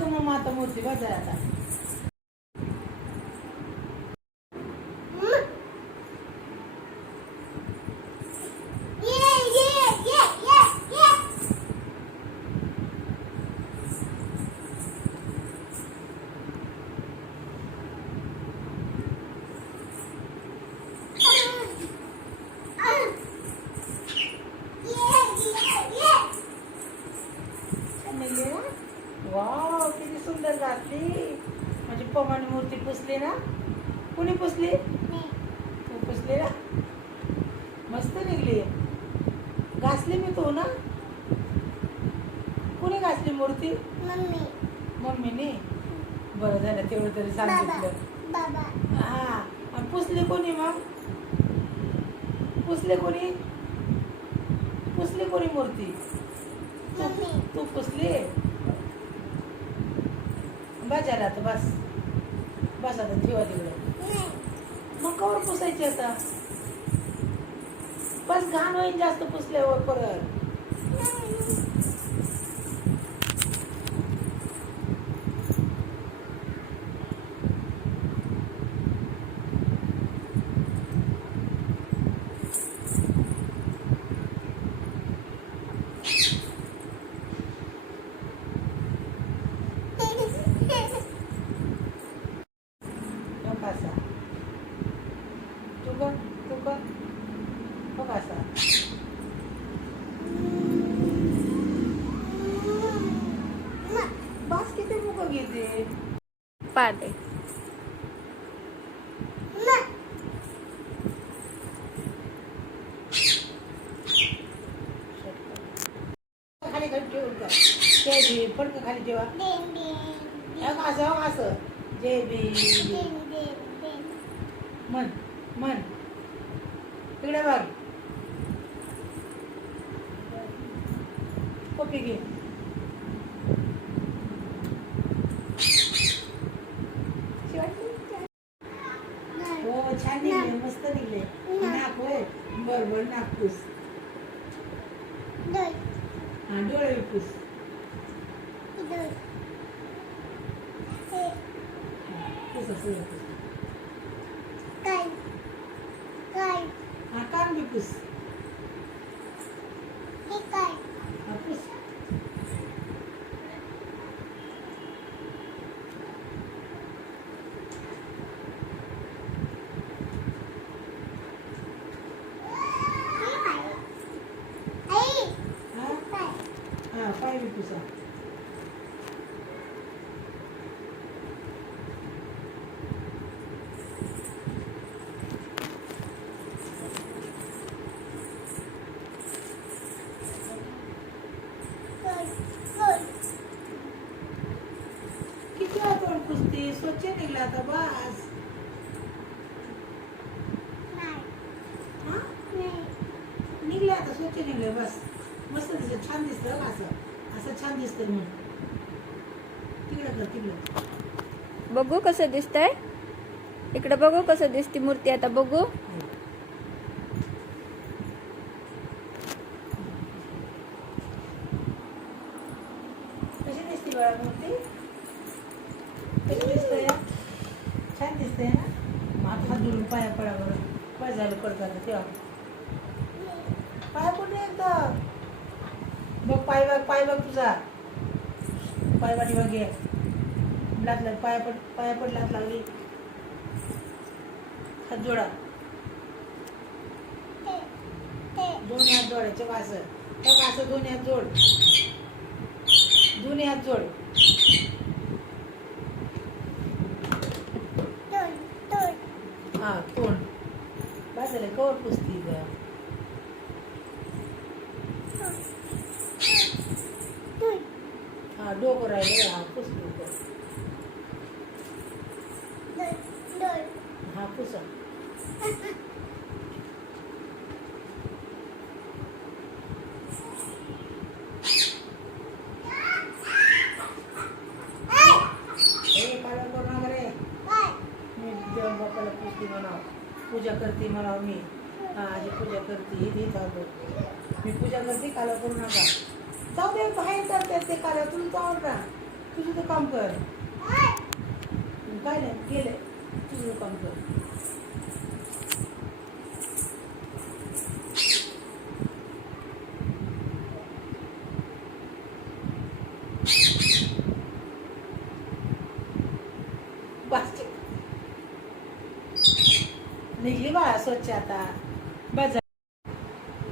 ग मग आता मूर्ती बजाय आता. वाव किती सुंदर घातली. माझी पमानी मूर्ती पुसली ना. कुणी पुसली? तू पुसली ना. मस्त निघली. घासली मी तू ना. कुणी घासली मूर्ती? मम्मीने. बरं झालं तेवढं तरी सांगितलं. हा आणि पुसली कोणी मग? पुसली कोणी मूर्ती? तू पुसली. बजायला आता बस आता ठेवा तिकडे. मग कवर पुसायची आता. बस घाण होईल जास्त पुसल्यावर परत. बास किती मुख घेते पाटे खाली ठेवून का जय भीम फडक खाली ठेवा. असं जय भीम मन तिकडे बघ. कॉपी घे. हो छान निघले मस्त निघले. नाक होय बरोबर नागपूस. हा डोळे पूस. हा कान बी पूस. हा पूस. हा पाय बी पुसा. किती वेळा तोंड पुसते. स्वच्छ निघला आता बस. हा निघले आता स्वच्छ निघले बस. मस्त दिसत छान दिसतं असं छान दिसतं. मग तिकडे बघू कसं दिसतंय. इकडे बघू कसं दिसते मूर्ती आता बघू. कशी दिसते बाळा मूर्ती? कशी दिसतंय? छान दिसतंय ना. मग आता हात धुवून पाया पडा बरं. पाय झालं पडतात तेव्हा पाया पडले एकदा. बघ पाय बघ तुझा. पाय वाटी बघ घे. लात पाया पड लात लागली. हात जोडा. दोन्ही हात जोडायचे असं दोन्ही हात जोड. दोन्ही हात जोड. हा तोंड बाजूला कवर पुसती ग. हा डोकं राहिले. हा पुस डोकं. हा पुसा. बाप्पाला पुजते म्हणावं. पूजा करते म्हणावं मी. हा आजी पूजा करते. हे मी पूजा करते. काला करू नका. जाऊ दे बाहेर करते ते काला. तुला जाऊ का तुझं तर काम कर. काय नाही गेले, तुझं काम कर. निघली बाळा स्वच्छ आता. बस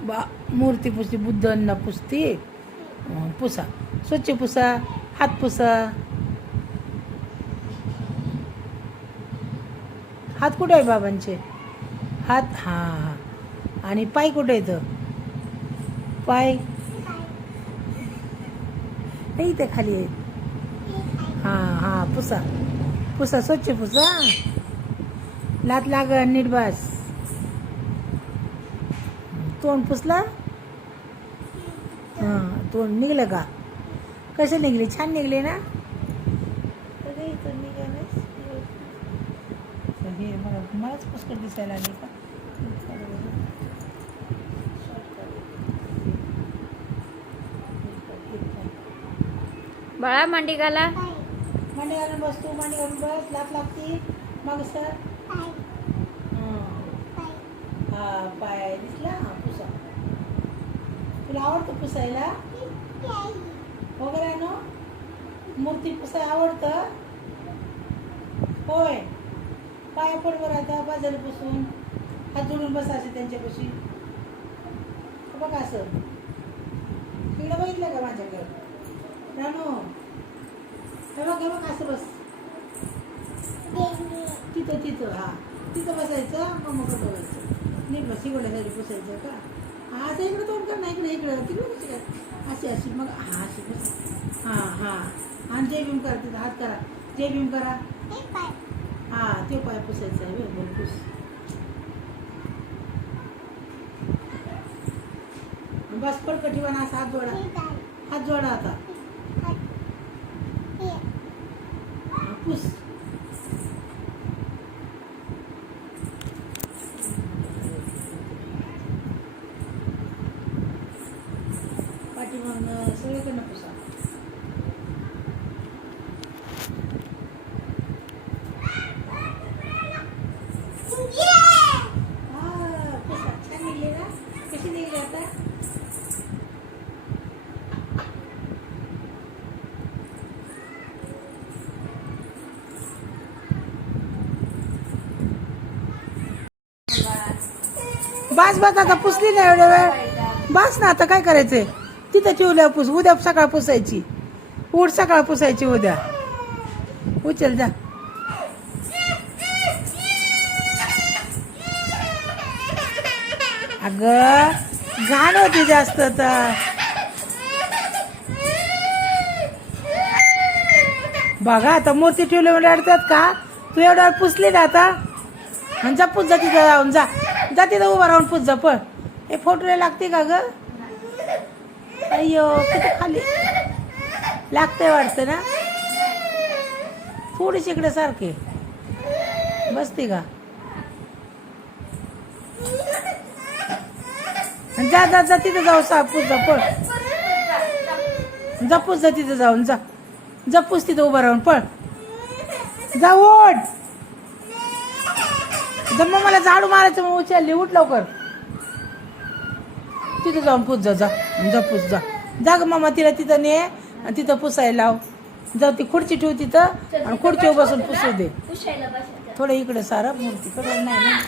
बा मूर्ती पुसली, बुद्धांना पुसती. पुसा, स्वच्छ पुसा, हात पुसा. हात कुठे आहे बाबांचे? हात, हां. आणि पाय कुठे येतं? पाय नाही, इथे खाली आहेत. हां हां, पुसा पुसा, स्वच्छ पुसा. लात लाग, नीट बस. तोंड पुसला. हां, तोंड निघलं का? कसे निघले? छान निघले ना? हे मलाच पुष्कळ दिसायला आली का? बाळा मांडी घाला. मांडी घालून बस, तू मांडी घालून बस. लात लागती मग सर. हा, पाय दिसला. हा, पुसा. तुला आवडतं पुसायला वगैरे ना? मूर्ती पुसाय आवडतं होय. पाया पड बरं आता, बाजारी पुसून हात जोडून बसायचे त्यांच्यापाशी. बघा असं. तिकडे बघितलं का माझ्याकडे? रानू, हे बघ, हे बघ, असं बस. तिथं तिथं, हा, तिथं बसायचं. मग बघायचं. नीट बस. इकडे घरी पुसायचं का? हा, असं इकडे तोंड कर ना. इकडे इकडे तिकडे कशी काय? अशी अशी. मग हा, अशी बस. हां हां. आणि जय भीम करा. तिथं हात करा. जय भीम करा. हा, ते पाय पुसायचं आहे. बरोबर पुस. बस पडकं ठेवा ना. असा हात जोडा. हात जोडा आता. पुस. पाठीमागनं सगळीकडनं पुसा. पुसा. छान निघले ना? कशी निघली आता? बस बस आता, पुसली ना एवढ्या वेळ. बस ना आता, काय करायचंय? तिथं ठेवल्या पुस. उद्या सकाळ पुसायची. उठ, सकाळ पुसायची उद्या. उचल जा. अगं घाण होती जास्त तर. बघा आता, मूर्ती ठेवली म्हणजे अडतात का? तू एवढ्या वेळ पुसली ना आता. आणि जा पुस, जा तिथं जाऊन. जा जा तिथं उभा राहून पुस जा. पण हे फोटोला लागते का ग? अय्यो, किती खाली लागतंय वाटतं ना. थोडीशी इकडे सारखे बसते का? जा जा जा, तिथं जाऊ. पुस जा. पळ जा, पुस जा तिथं जाऊन. जा जा, पुस तिथं उभा राहून. पळ जा, ओढ जा. मग मला झाडू मारायचं मग उचलली. उठ लवकर. तिथं जाऊन पुस जा. जा जा, पुस जा. जा ग मामा, तिला तिथं ने आणि तिथं पुसायला लाव. जाऊ, ती खुर्ची ठेव तिथं आणि खुर्चीवर बसून पुसू दे. थोडं इकडे सारं, मूर्तीकडे नाही ना.